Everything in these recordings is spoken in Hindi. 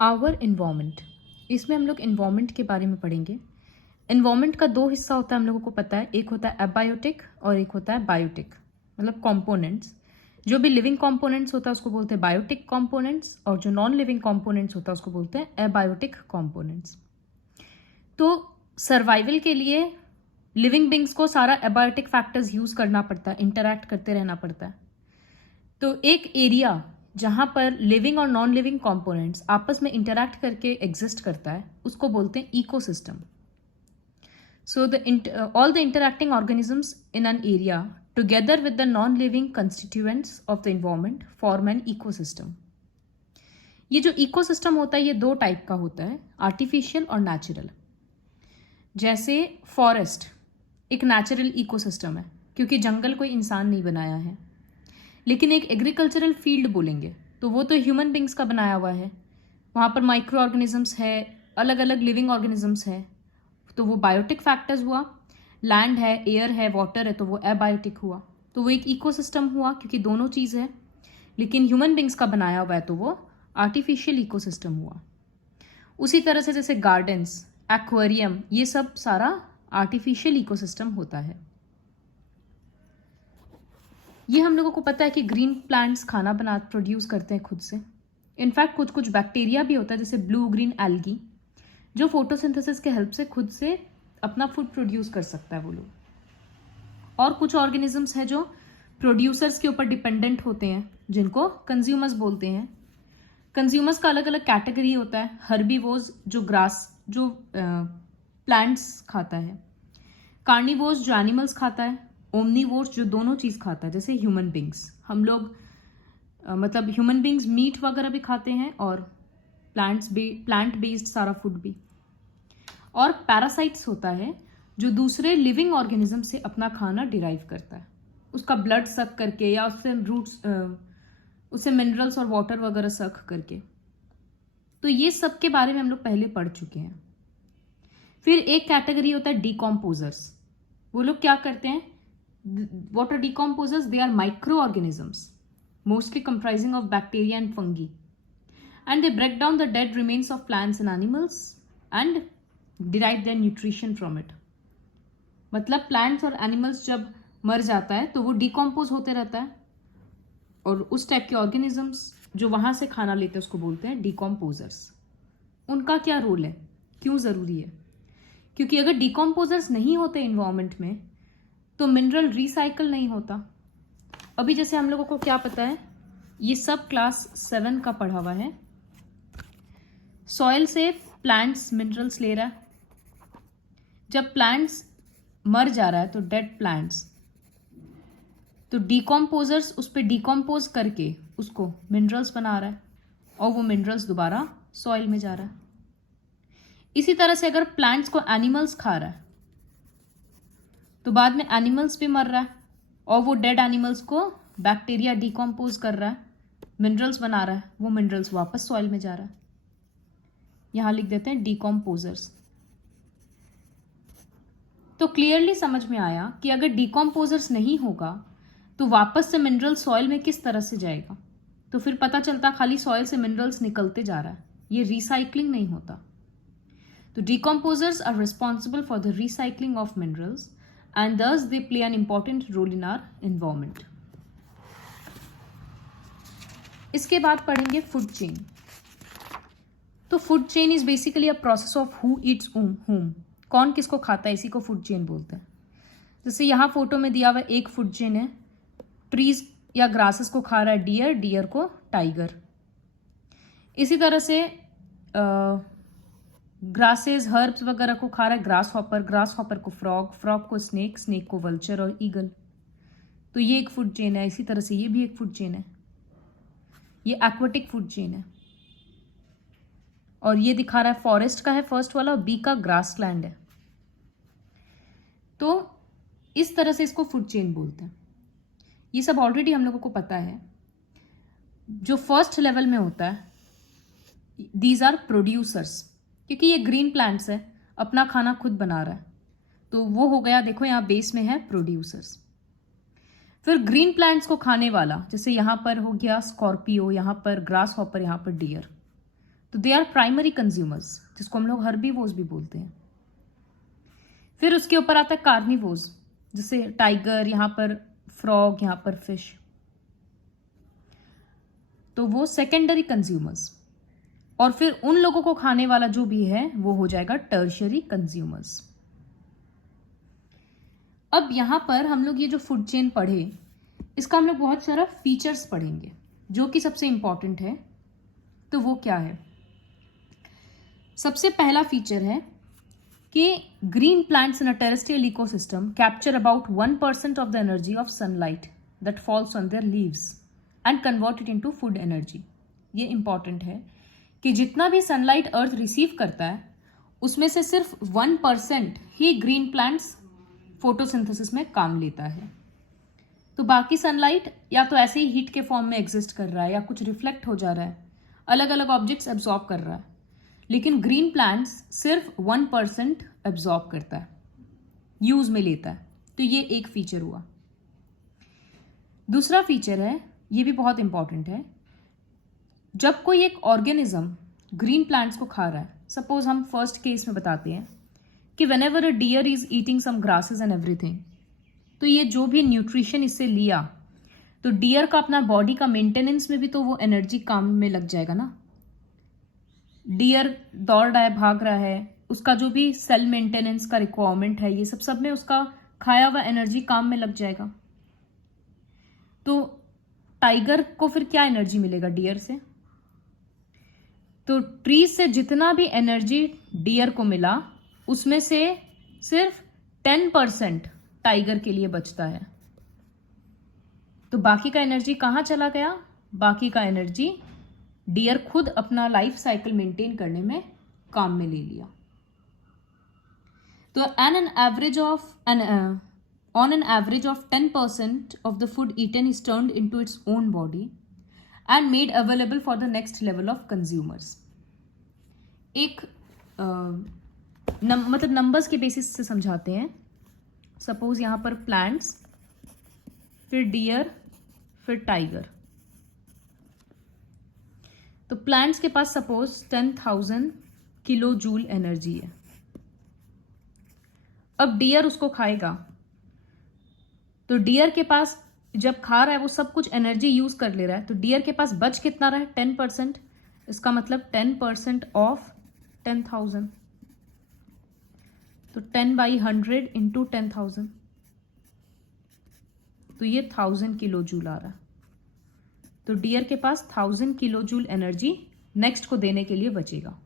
आवर इन्वायरमेंट, इसमें हम लोग इन्वायरमेंट के बारे में पढ़ेंगे। इन्वायरमेंट का दो हिस्सा होता है, हम लोगों को पता है। एक होता है एबायोटिक और एक होता है बायोटिक, मतलब कॉम्पोनेंट्स। जो भी लिविंग कॉम्पोनेंट्स होता है उसको बोलते हैं बायोटिक कॉम्पोनेंट्स, और जो नॉन लिविंग कॉम्पोनेंट्स होता है उसको बोलते हैं एबायोटिक कॉम्पोनेंट्स। तो सर्वाइवल के लिए लिविंग बींग्स को सारा एबायोटिक फैक्टर्स यूज करना पड़ता है, इंटरैक्ट करते रहना पड़ता है। तो एक एरिया जहां पर लिविंग और नॉन लिविंग कंपोनेंट्स आपस में इंटरैक्ट करके एग्जिस्ट करता है उसको बोलते हैं ecosystem. So all the interacting organisms in an area together with the non living constituents of the environment form an ecosystem. ये जो इकोसिस्टम होता है ये दो टाइप का होता है, आर्टिफिशियल और नेचुरल। जैसे फॉरेस्ट एक नेचुरल इकोसिस्टम है क्योंकि जंगल कोई इंसान नहीं बनाया है। लेकिन एक एग्रीकल्चरल फील्ड बोलेंगे तो वो तो ह्यूमन बींग्स का बनाया हुआ है, वहाँ पर माइक्रो ऑर्गेनिजम्स है, अलग अलग लिविंग ऑर्गेनिजम्स है, तो वो बायोटिक फैक्टर्स हुआ। लैंड है, एयर है, वाटर है, तो वो एबायोटिक हुआ। तो वो एक इकोसिस्टम हुआ क्योंकि दोनों चीज़ है। लेकिन ह्यूमन बींग्स का बनाया हुआ है तो वो आर्टिफिशियल इकोसिस्टम हुआ। उसी तरह से जैसे गार्डन्स, एक्वेरियम, ये सब सारा आर्टिफिशियल इकोसिस्टम होता है। ये हम लोगों को पता है कि ग्रीन प्लांट्स खाना बना प्रोड्यूस करते हैं खुद से। इनफैक्ट कुछ कुछ बैक्टीरिया भी होता है जैसे ब्लू ग्रीन एल्गी, जो फोटोसिंथेसिस के हेल्प से खुद से अपना फूड प्रोड्यूस कर सकता है वो लोग। और कुछ ऑर्गेनिजम्स हैं जो प्रोड्यूसर्स के ऊपर डिपेंडेंट होते हैं, जिनको कंज्यूमर्स बोलते हैं। कंज्यूमर्स का अलग अलग कैटेगरी होता है। हर्बीवोर्स जो ग्रास जो प्लांट्स खाता है, कार्निवोर्स जो एनिमल्स खाता है, ओमनीवोर्स जो दोनों चीज खाता है जैसे ह्यूमन बींग्स। हम लोग मतलब ह्यूमन बींग्स मीट वगैरह भी खाते हैं और प्लांट बेस्ड सारा फूड भी। और पैरासाइट्स होता है जो दूसरे लिविंग ऑर्गेनिज्म से अपना खाना डिराइव करता है, उसका ब्लड सक करके या उससे रूट्स उससे मिनरल्स और वाटर वगैरह सक करके। तो ये सब के बारे में हम लोग पहले पढ़ चुके हैं। फिर एक कैटेगरी होता है डिकॉम्पोजर्स। वो लोग क्या करते हैं? What are decomposers? They are microorganisms, mostly comprising of bacteria and fungi, and they break down the dead remains of plants and animals and derive their nutrition from it. मतलब plants और animals जब मर जाता है तो वो डिकम्पोज होते रहता है, और उस टाइप के ऑर्गेनिजम्स जो वहां से खाना लेते हैं उसको बोलते हैं डिकम्पोजर्स। उनका क्या रोल है, क्यों जरूरी है? क्योंकि अगर डिकम्पोजर्स नहीं होते इन्वायरमेंट में तो मिनरल रिसाइकल नहीं होता। अभी जैसे हम लोगों को क्या पता है, ये सब क्लास 7 का पढ़ा हुआ है। सॉइल से प्लांट्स मिनरल्स ले रहा है। जब प्लांट्स मर जा रहा है तो डेड प्लांट्स, तो डिकम्पोजर्स उस पर डिकम्पोज करके उसको मिनरल्स बना रहा है, और वो मिनरल्स दोबारा सॉइल में जा रहा है। इसी तरह से अगर प्लांट्स को एनिमल्स खा रहा है तो बाद में एनिमल्स भी मर रहा है, और वो डेड एनिमल्स को बैक्टीरिया डिकम्पोज कर रहा है, मिनरल्स बना रहा है, वो मिनरल्स वापस सॉइल में जा रहा है। यहां लिख देते हैं डिकम्पोजर्स। तो क्लियरली समझ में आया कि अगर डिकम्पोजर्स नहीं होगा तो वापस से मिनरल सॉइल में किस तरह से जाएगा। तो फिर पता चलता खाली सॉइल से मिनरल्स निकलते जा रहा है, ये रिसाइकलिंग नहीं होता। तो decomposers are responsible for the recycling of minerals and thus they play an important role in our environment. इसके बाद पढ़ेंगे फूड चेन। तो food chain is basically a process of who Yeats whom, कौन किसको खाता है, इसी को फूड चेन बोलते हैं। जैसे यहाँ फोटो में दिया हुआ एक फूड चेन है, ट्रीज या ग्रासेस को खा रहा है डियर, डियर को टाइगर। इसी तरह से ग्रासेस हर्ब्स वगैरह को खा रहा है ग्रास हॉपर, ग्रास हॉपर को फ्रॉग, फ्रॉग को स्नेक, स्नेक को वल्चर और ईगल। तो ये एक फूड चेन है। इसी तरह से ये भी एक फूड चेन है, ये एक्वेटिक फूड चेन है। और ये दिखा रहा है फॉरेस्ट का है फर्स्ट वाला, और बी का ग्रास लैंड है। तो इस तरह से इसको फूड चेन बोलते हैं। ये सब ऑलरेडी हम लोगों को पता है। जो फर्स्ट लेवल में होता है, दीज आर प्रोड्यूसर्स, क्योंकि ये ग्रीन प्लांट्स है, अपना खाना खुद बना रहा है, तो वो हो गया। देखो यहाँ बेस में है प्रोड्यूसर्स। फिर ग्रीन प्लांट्स को खाने वाला, जैसे यहाँ पर हो गया स्कॉर्पियो, यहाँ पर ग्रास हॉपर, यहाँ पर डियर। तो दे आर प्राइमरी कंज्यूमर्स, जिसको हम लोग हर्बीवोर्स भी बोलते हैं। फिर उसके ऊपर आता है कार्निवोर्स, जैसे टाइगर, यहाँ पर फ्रॉग, यहाँ पर फिश, तो वो सेकेंडरी कंज्यूमर्स। और फिर उन लोगों को खाने वाला जो भी है वो हो जाएगा टर्शियरी कंज्यूमर्स। अब यहां पर हम लोग ये जो फूड चेन पढ़े, इसका हम लोग बहुत सारा फीचर्स पढ़ेंगे, जो कि सबसे इंपॉर्टेंट है। तो वो क्या है? सबसे पहला फीचर है कि green plants in a terrestrial ecosystem capture about 1% of the energy of sunlight that falls on their leaves and convert it into food energy. ये इंपॉर्टेंट है कि जितना भी सनलाइट अर्थ रिसीव करता है उसमें से सिर्फ 1% ही ग्रीन प्लांट्स फोटोसिंथेसिस में काम लेता है। तो बाकी सनलाइट या तो ऐसे ही हीट के फॉर्म में एग्जिस्ट कर रहा है या कुछ रिफ्लेक्ट हो जा रहा है, अलग अलग ऑब्जेक्ट्स एब्जॉर्ब कर रहा है, लेकिन ग्रीन प्लांट्स सिर्फ 1% एब्जॉर्ब करता है, यूज में लेता है। तो ये एक फीचर हुआ। दूसरा फीचर है, ये भी बहुत इंपॉर्टेंट है, जब कोई एक ऑर्गेनिज्म ग्रीन प्लांट्स को खा रहा है, सपोज हम फर्स्ट केस में बताते हैं कि whenever a deer is eating some grasses and everything, तो ये जो भी न्यूट्रिशन इससे लिया, तो डियर का अपना बॉडी का मेंटेनेंस में भी तो वो एनर्जी काम में लग जाएगा ना। डियर दौड़ रहा है, भाग रहा है, उसका जो भी सेल मेंटेनेंस का रिक्वायरमेंट है, ये सब में उसका खाया हुआ एनर्जी काम में लग जाएगा। तो टाइगर को फिर क्या एनर्जी मिलेगा डियर से? तो ट्रीज से जितना भी एनर्जी डियर को मिला उसमें से सिर्फ 10% टाइगर के लिए बचता है। तो बाकी का एनर्जी कहाँ चला गया? बाकी का एनर्जी डियर खुद अपना लाइफ साइकिल मेंटेन करने में काम में ले लिया। तो on an average of 10% of the food eaten is turned into its own body and made available for the next level of consumers. एक मतलब नंबर्स के बेसिस से समझाते हैं। सपोज यहाँ पर प्लांट्स, फिर डियर, फिर टाइगर। तो प्लांट्स के पास सपोज 10,000 किलो जूल एनर्जी है। अब डियर उसको खाएगा, तो डियर के पास जब खा रहा है वो सब कुछ एनर्जी यूज कर ले रहा है, तो डियर के पास बच कितना रहा है? 10%। इसका मतलब 10% ऑफ 10,000, तो 10/100 इंटू 10,000, तो ये 1000 किलो जूल आ रहा है। तो डियर के पास 1000 किलो जूल एनर्जी नेक्स्ट को देने के लिए बचेगा।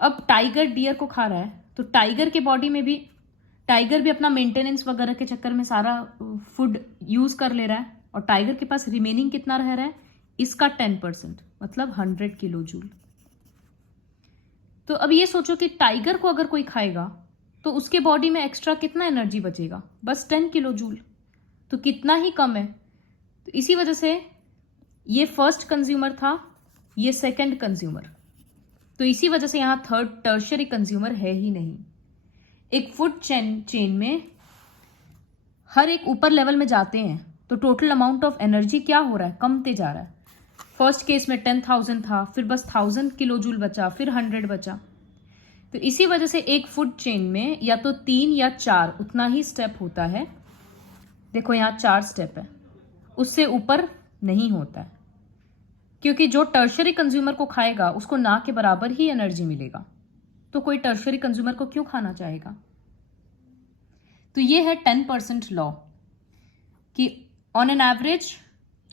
अब टाइगर डियर को खा रहा है, तो टाइगर के बॉडी में भी, टाइगर भी अपना मेंटेनेंस वगैरह के चक्कर में सारा फूड यूज कर ले रहा है, और टाइगर के पास रिमेनिंग कितना रह रहा है? इसका 10%, मतलब 100 किलो जूल। तो अब ये सोचो कि टाइगर को अगर कोई खाएगा तो उसके बॉडी में एक्स्ट्रा कितना एनर्जी बचेगा? बस 10 किलो जूल, तो कितना ही कम है। तो इसी वजह से ये फर्स्ट कंज्यूमर था, ये सेकंड कंज्यूमर, तो इसी वजह से यहां थर्ड टर्शियरी कंज्यूमर है ही नहीं। एक फूड चेन में हर एक ऊपर लेवल में जाते हैं तो टोटल अमाउंट ऑफ एनर्जी क्या हो रहा है? कमते जा रहा है। फर्स्ट केस में 10,000 था, फिर बस 1000 किलो जूल बचा, फिर 100 बचा। तो इसी वजह से एक फूड चेन में या तो 3 या 4 उतना ही स्टेप होता है। देखो यहाँ 4 स्टेप है, उससे ऊपर नहीं होता है, क्योंकि जो टर्शियरी कंज्यूमर को खाएगा उसको ना के बराबर ही एनर्जी मिलेगा। तो कोई टर्शियरी कंज्यूमर को क्यों खाना चाहेगा? तो ये है 10% लॉ कि ऑन एन एवरेज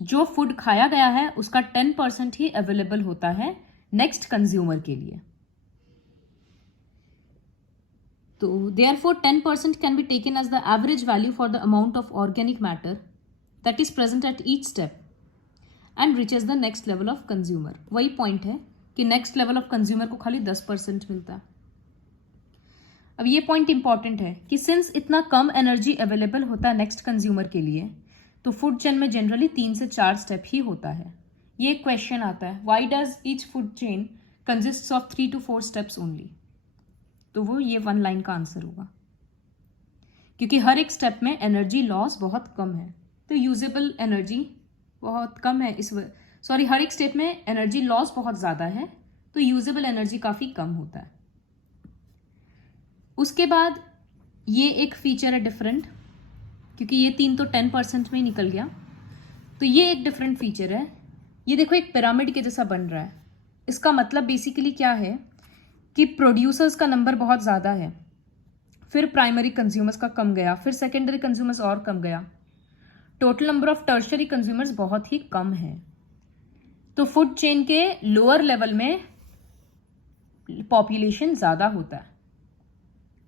जो फूड खाया गया है उसका 10% ही अवेलेबल होता है नेक्स्ट कंज्यूमर के लिए। तो therefore 10% can be taken as the average value for the amount of organic matter that is present at each step and reaches the next level of consumer. वही पॉइंट है कि नेक्स्ट लेवल ऑफ कंज्यूमर को खाली 10% मिलता है। अब ये पॉइंट इंपॉर्टेंट है कि सिंस इतना कम एनर्जी अवेलेबल होता है नेक्स्ट कंज्यूमर के लिए, तो फूड चेन में जनरली 3 से 4 स्टेप ही होता है। ये क्वेश्चन आता है, why does each food chain consists of 3 to 4 steps only? तो वो ये 1 लाइन का आंसर होगा, क्योंकि हर एक स्टेप में एनर्जी लॉस बहुत कम है, तो यूजेबल एनर्जी बहुत कम है, इस सॉरी, हर एक स्टेट में एनर्जी लॉस बहुत ज़्यादा है, तो यूजेबल एनर्जी काफ़ी कम होता है। उसके बाद ये एक फीचर है डिफरेंट, क्योंकि ये 3 तो 10% में ही निकल गया, तो ये एक डिफरेंट फीचर है। ये देखो एक पिरामिड के जैसा बन रहा है। इसका मतलब बेसिकली क्या है कि प्रोड्यूसर्स का नंबर बहुत ज़्यादा है, फिर प्राइमरी कंज्यूमर्स का कम गया, फिर सेकेंडरी कंज्यूमर्स और कम गया, total number of tertiary consumers बहुत ही कम है। तो फूड चेन के लोअर लेवल में पॉपुलेशन ज़्यादा होता है,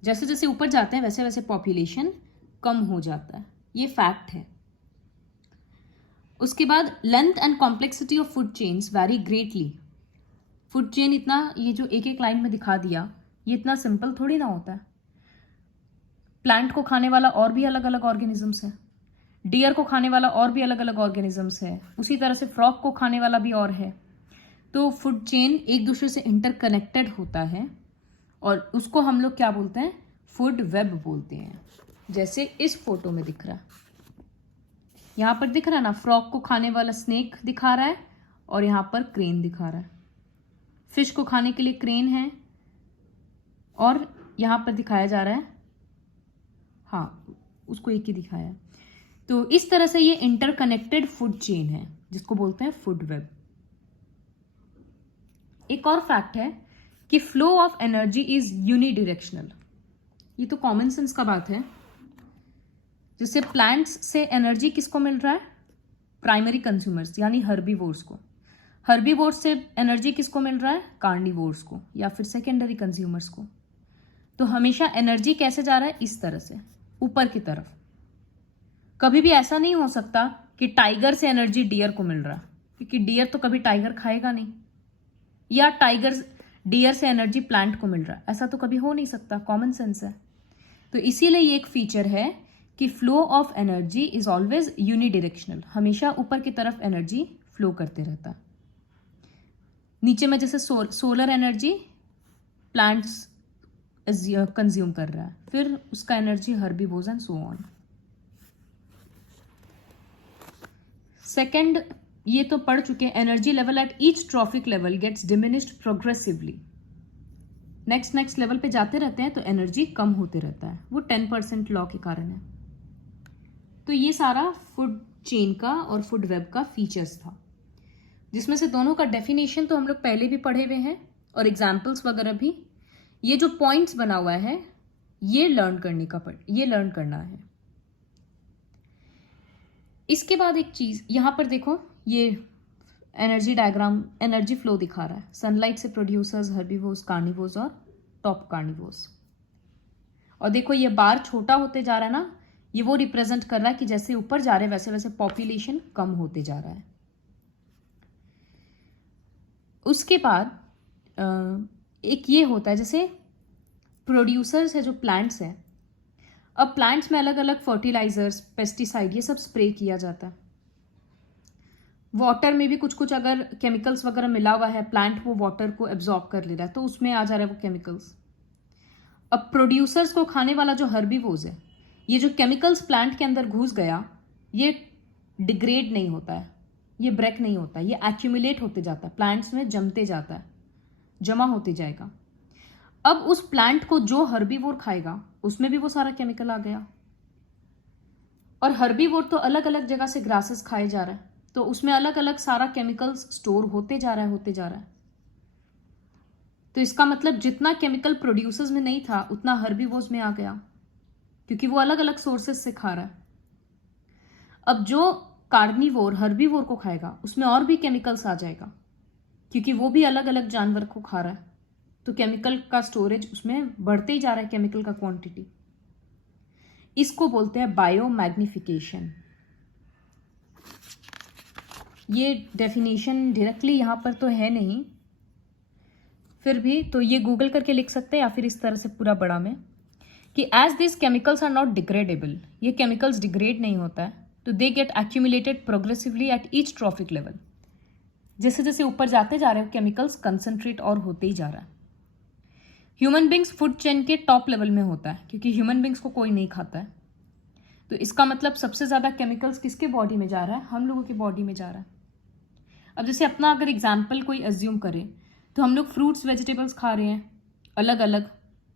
जैसे जैसे ऊपर जाते हैं वैसे वैसे पॉपुलेशन कम हो जाता है, ये फैक्ट है। उसके बाद length and complexity of food chains vary greatly. Food chain इतना, ये जो एक एक लाइन में दिखा दिया, ये इतना सिंपल थोड़ी ना होता है। प्लांट को खाने वाला और भी अलग अलग ऑर्गेनिजम्स है, डियर को खाने वाला और भी अलग अलग ऑर्गेनिजम्स है, उसी तरह से फ्रॉग को खाने वाला भी और है। तो फूड चेन एक दूसरे से इंटरकनेक्टेड होता है और उसको हम लोग क्या बोलते हैं, फूड वेब बोलते हैं। जैसे इस फोटो में दिख रहा है, यहाँ पर दिख रहा है ना, फ्रॉग को खाने वाला स्नेक दिखा रहा है और यहाँ पर क्रेन दिखा रहा है। फिश को खाने के लिए क्रेन है और यहाँ पर दिखाया जा रहा है, हाँ उसको एक ही दिखाया है। तो इस तरह से ये इंटरकनेक्टेड फूड चेन है जिसको बोलते हैं फूड वेब। एक और फैक्ट है कि flow of energy is unidirectional. ये तो कॉमन सेंस का बात है। जैसे प्लांट्स से एनर्जी किसको मिल रहा है, प्राइमरी कंज्यूमर्स यानी हर्बीवोर्स को। हर्बीवोर्स से एनर्जी किसको मिल रहा है, कार्निवोर्स को या फिर सेकेंडरी कंज्यूमर्स को। तो हमेशा एनर्जी कैसे जा रहा है, इस तरह से ऊपर की तरफ। कभी भी ऐसा नहीं हो सकता कि टाइगर से एनर्जी डियर को मिल रहा है, क्योंकि डियर तो कभी टाइगर खाएगा नहीं, या टाइगर डियर से एनर्जी प्लांट को मिल रहा है, ऐसा तो कभी हो नहीं सकता, कॉमन सेंस है। तो इसीलिए ये एक फीचर है कि flow of energy is always unidirectional, हमेशा ऊपर की तरफ एनर्जी फ्लो करते रहता है। नीचे में जैसे सोलर एनर्जी प्लांट्स कंज्यूम कर रहा है, फिर उसका energy herbivores and so on. Second, ये तो पढ़ चुके हैं, energy level at each trophic level gets diminished progressively. Next level पे जाते रहते हैं तो एनर्जी कम होते रहता है, वो 10% लॉ के कारण है। तो ये सारा फूड चेन का और फूड वेब का फीचर्स था, जिसमें से दोनों का डेफिनेशन तो हम लोग पहले भी पढ़े हुए हैं और एग्जाम्पल्स वगैरह भी। ये जो पॉइंट्स बना हुआ है ये लर्न करना है। इसके बाद एक चीज यहां पर देखो, ये एनर्जी डायग्राम, एनर्जी फ्लो दिखा रहा है। सनलाइट से प्रोड्यूसर्स, हर्बीवोर्स, कार्निवोर्स और टॉप कार्निवोर्स। और देखो ये बार छोटा होते जा रहा है ना, ये वो रिप्रेजेंट कर रहा है कि जैसे ऊपर जा रहे हैं वैसे वैसे पॉपुलेशन कम होते जा रहा है। उसके बाद एक ये होता है, जैसे प्रोड्यूसर्स है जो प्लांट्स है, अब प्लांट्स में अलग अलग फर्टिलाइजर्स, पेस्टिसाइड, ये सब स्प्रे किया जाता है। वाटर में भी कुछ कुछ अगर केमिकल्स वगैरह मिला हुआ है, प्लांट वो वाटर को एब्जॉर्ब कर ले रहा है तो उसमें आ जा रहा है वो केमिकल्स। अब प्रोड्यूसर्स को खाने वाला जो हर्बीवोर्स है, ये जो केमिकल्स प्लांट के अंदर घुस गया, ये डिग्रेड नहीं होता है, ये ब्रेक नहीं होता है, ये एक्यूमुलेट होते जाता है, प्लांट्स में जमते जाता है, जमा होते जाएगा। अब उस प्लांट को जो हर्बीवोर खाएगा उसमें भी वो सारा केमिकल आ गया। और हर्बीवोर तो अलग अलग जगह से ग्रासेस खाए जा रहा है, तो उसमें अलग अलग सारा केमिकल्स स्टोर होते जा रहा है। तो इसका मतलब जितना केमिकल प्रोड्यूसर्स में नहीं था उतना हर्बीवोर्स में आ गया, क्योंकि वो अलग अलग सोर्सेस से खा रहा है। अब जो कार्निवोर हर्बीवोर को खाएगा उसमें और भी केमिकल्स आ जाएगा, क्योंकि वो भी अलग अलग जानवर को खा रहा है, तो केमिकल का स्टोरेज उसमें बढ़ते ही जा रहा है, केमिकल का क्वांटिटी। इसको बोलते हैं बायोमैग्निफिकेशन। ये डेफिनेशन डायरेक्टली यहाँ पर तो है नहीं, फिर भी तो ये गूगल करके लिख सकते हैं या फिर इस तरह से पूरा बड़ा में कि as this chemicals are not degradable, ये केमिकल्स डिग्रेड नहीं होता है, तो they get accumulated progressively at each trophic level. जैसे जैसे ऊपर जाते जा रहे हो केमिकल्स कंसंट्रेट और होते ही जा रहा है। ह्यूमन बींग्स फूड चेन के टॉप लेवल में होता है, क्योंकि ह्यूमन बींग्स को कोई नहीं खाता है, तो इसका मतलब सबसे ज्यादा केमिकल्स किसके बॉडी में जा रहा है, हम लोगों की बॉडी में जा रहा है। अब जैसे अपना अगर एग्जाम्पल कोई अज्यूम करे तो हम लोग फ्रूट्स वेजिटेबल्स खा रहे हैं अलग अलग,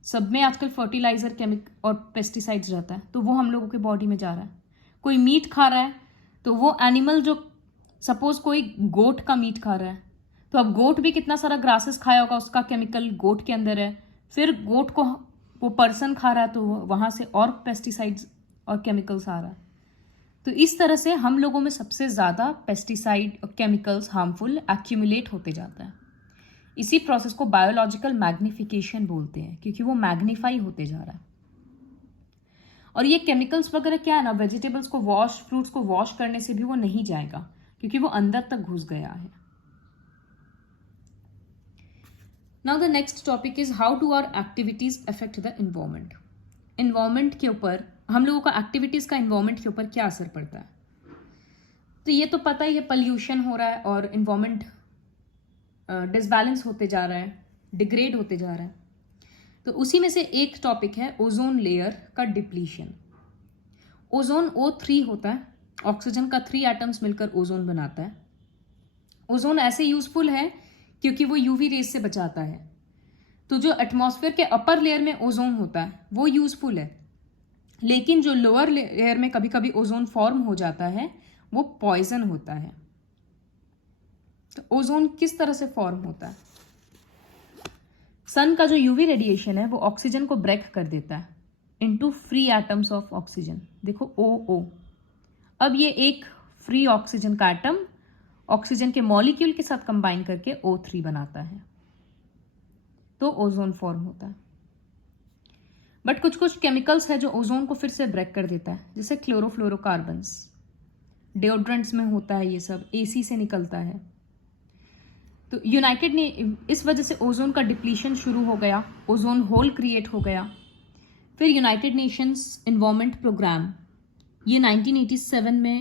सब में आजकल फर्टिलाइजर और पेस्टिसाइड्स रहता है, तो वो हम लोगों के बॉडी में जा रहा है। कोई मीट खा रहा है तो वो एनिमल जो, सपोज कोई गोट का मीट खा रहा है तो अब गोट भी कितना सारा ग्रासेस खाया होगा, उसका केमिकल गोट के अंदर है, फिर गोट को वो पर्सन खा रहा है तो वहां से और पेस्टिसाइड्स और केमिकल्स आ रहा है। तो इस तरह से हम लोगों में सबसे ज़्यादा पेस्टिसाइड और केमिकल्स हार्मफुल एक्यूमुलेट होते जाता है। इसी प्रोसेस को बायोलॉजिकल मैग्निफिकेशन बोलते हैं, क्योंकि वो मैग्नीफाई होते जा रहा है। और ये केमिकल्स वगैरह क्या है ना, वेजिटेबल्स को वॉश, फ्रूट्स को वॉश करने से भी वो नहीं जाएगा, क्योंकि वो अंदर तक घुस गया है। Now the next topic is how do our activities affect the environment. Environment के ऊपर हम लोगों का, एक्टिविटीज का इन्वायरमेंट के ऊपर क्या असर पड़ता है। तो ये तो पता ही है, पॉल्यूशन हो रहा है और इन्वायरमेंट डिसबैलेंस होते जा रहा है, डिग्रेड होते जा रहा है। तो उसी में से एक टॉपिक है ओजोन लेयर का डिप्लीशन। ओजोन O3 होता है, ऑक्सीजन का 3 एटम्स मिलकर ओजोन बनाता है। ओजोन ऐसे यूजफुल है क्योंकि वो यूवी रेज से बचाता है। तो जो एटमॉस्फेयर के अपर लेयर में ओजोन होता है वो यूजफुल है, लेकिन जो लोअर लेयर में कभी कभी ओजोन फॉर्म हो जाता है वो पॉइजन होता है। तो ओजोन किस तरह से फॉर्म होता है? सन का जो यूवी रेडिएशन है वो ऑक्सीजन को ब्रेक कर देता है into free atoms of oxygen. देखो OO, अब ये एक फ्री ऑक्सीजन का एटम ऑक्सीजन के मॉलिक्यूल के साथ कंबाइन करके O3 बनाता है, तो ओजोन फॉर्म होता है। बट कुछ कुछ केमिकल्स है जो ओजोन को फिर से ब्रेक कर देता है, जैसे क्लोरोफ्लोरोकार्बन्स, डिओड्रेंट्स में होता है ये सब, AC से निकलता है। तो यूनाइटेड ने इस वजह से ओजोन का डिप्लीशन शुरू हो गया, ओजोन होल क्रिएट हो गया। फिर यूनाइटेड नेशंस एनवायरनमेंट प्रोग्राम ये 1987 में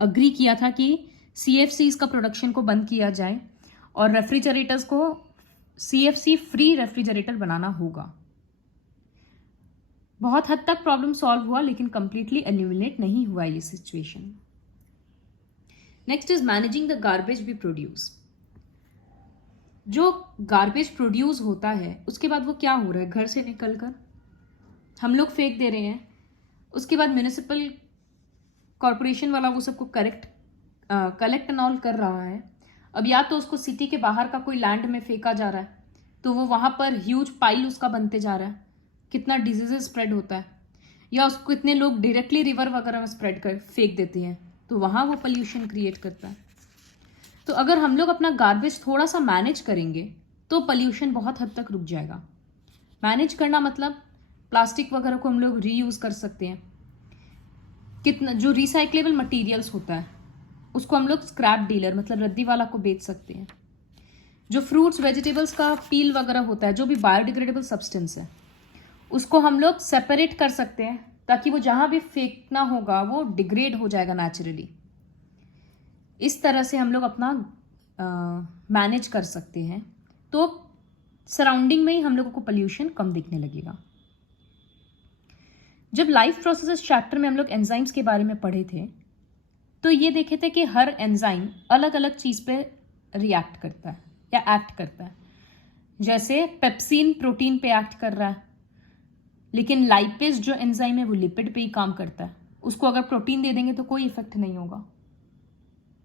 अग्री किया था कि CFCs का प्रोडक्शन को बंद किया जाए और रेफ्रिजरेटर्स को CFC फ्री रेफ्रिजरेटर बनाना होगा। बहुत हद तक प्रॉब्लम सॉल्व हुआ, लेकिन कंप्लीटली एलिमिनेट नहीं हुआ ये situation. Next is managing the garbage we produce. जो गार्बेज प्रोड्यूस होता है उसके बाद वो क्या हो रहा है, घर से निकलकर हम लोग फेंक दे रहे हैं, उसके बाद म्यूनिसिपल कॉरपोरेशन वाला वो सबको कलेक्ट एंड ऑल कर रहा है। अब या तो उसको सिटी के बाहर का कोई लैंड में फेंका जा रहा है तो वो वहां पर ह्यूज पाइल उसका बनते जा रहा है, कितना डिजीजेस स्प्रेड होता है, या उसको इतने लोग डायरेक्टली रिवर वगैरह में स्प्रेड कर फेंक देते हैं तो वहां वो पोल्यूशन क्रिएट करता है। तो अगर हम लोग अपना गार्बेज थोड़ा सा मैनेज करेंगे तो पोल्यूशन बहुत हद तक रुक जाएगा। मैनेज करना मतलब प्लास्टिक वगैरह को हम लोग रीयूज कर सकते हैं, कितना जो रिसाइक्लेबल मटेरियल्स होता है उसको हम लोग स्क्रैप डीलर मतलब रद्दी वाला को बेच सकते हैं। जो फ्रूट्स वेजिटेबल्स का पील वगैरह होता है, जो भी बायोडिग्रेडेबल सब्सटेंस है, उसको हम लोग सेपरेट कर सकते हैं ताकि वो जहां भी फेंकना होगा वो डिग्रेड हो जाएगा नेचुरली। इस तरह से हम लोग अपना मैनेज कर सकते हैं, तो सराउंडिंग में ही हम लोगों को पोल्यूशन कम दिखने लगेगा। जब लाइफ प्रोसेसेस चैप्टर में हम लोग एंजाइम्स के बारे में पढ़े थे तो ये देखे थे कि हर एंजाइम अलग अलग चीज पे रिएक्ट करता है या एक्ट करता है। जैसे पेप्सिन प्रोटीन पे एक्ट कर रहा है, लेकिन लाइपेज जो एंजाइम है वो लिपिड पे ही काम करता है, उसको अगर प्रोटीन दे देंगे तो कोई इफेक्ट नहीं होगा।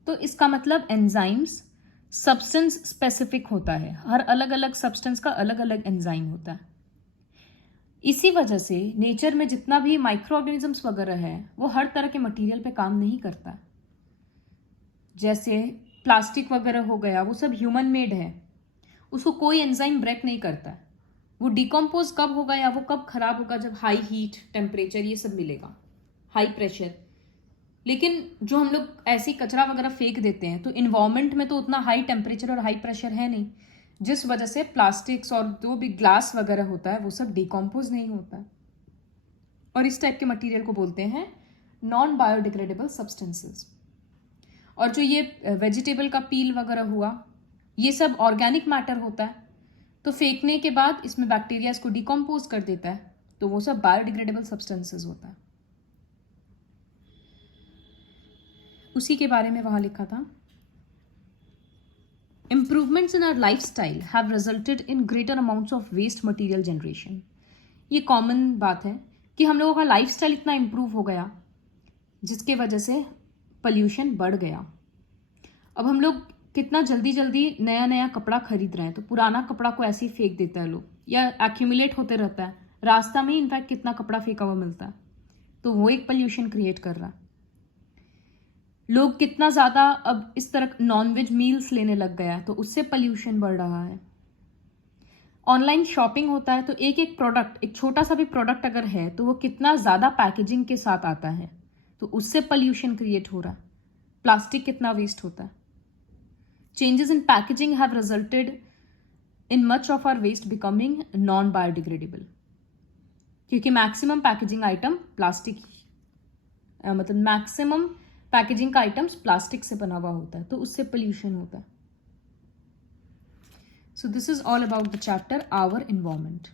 तो इसका मतलब एंजाइम्स सब्सटेंस स्पेसिफिक होता है, हर अलग अलग सब्सटेंस का अलग अलग एंजाइम होता है। इसी वजह से नेचर में जितना भी माइक्रो ऑर्गेनिजम्स वगैरह है वो हर तरह के मटेरियल पे काम नहीं करता। जैसे प्लास्टिक वगैरह हो गया, वो सब ह्यूमन मेड है, उसको कोई एंजाइम ब्रेक नहीं करता। वो डिकम्पोज कब होगा या वो कब खराब होगा, जब हाई हीट टेम्परेचर ये सब मिलेगा, हाई प्रेशर। लेकिन जो हम लोग ऐसे कचरा वगैरह फेंक देते हैं तो इन्वायरमेंट में तो उतना हाई टेम्परेचर और हाई प्रेशर है नहीं, जिस वजह से प्लास्टिक्स और जो भी ग्लास वगैरह होता है वो सब डिकम्पोज नहीं होता है। और इस टाइप के मटेरियल को बोलते हैं नॉन बायोडिग्रेडेबल सब्सटेंसेस। और जो ये वेजिटेबल का पील वगैरह हुआ, ये सब ऑर्गेनिक मैटर होता है, तो फेंकने के बाद इसमें बैक्टीरिया इसको डिकम्पोज कर देता है, तो वो सब बायोडिग्रेडेबल सब्सटेंसेस होता है। उसी के बारे में वहां लिखा था Improvements in our lifestyle have resulted in greater amounts of waste material generation. ये कॉमन बात है कि हम लोगों का लाइफस्टाइल इतना इम्प्रूव हो गया जिसके वजह से पॉल्यूशन बढ़ गया. अब हम लोग कितना जल्दी जल्दी नया नया कपड़ा खरीद रहे हैं, तो पुराना कपड़ा को ऐसे ही फेंक देता है लोग, या एक्यूमुलेट होते रहता है. रास्ता में इनफैक्ट कितना कपड़ा फेंका हुआ मिलता है, तो वो एक पॉल्यूशन क्रिएट कर रहा है. लोग कितना ज़्यादा अब इस तरह नॉनवेज मील्स लेने लग गया है, तो उससे पॉल्यूशन बढ़ रहा है. ऑनलाइन शॉपिंग होता है, तो एक एक प्रोडक्ट, एक छोटा सा भी प्रोडक्ट अगर है तो वो कितना ज़्यादा पैकेजिंग के साथ आता है, तो उससे पॉल्यूशन क्रिएट हो रहा है. प्लास्टिक कितना वेस्ट होता है. Changes in packaging have resulted in much of our waste becoming non biodegradable, क्योंकि मैक्सिमम पैकेजिंग आइटम प्लास्टिक, मतलब मैक्सिमम पैकेजिंग का आइटम्स प्लास्टिक से बना हुआ होता है, तो उससे पोल्यूशन होता है. So this is all about the chapter Our Environment.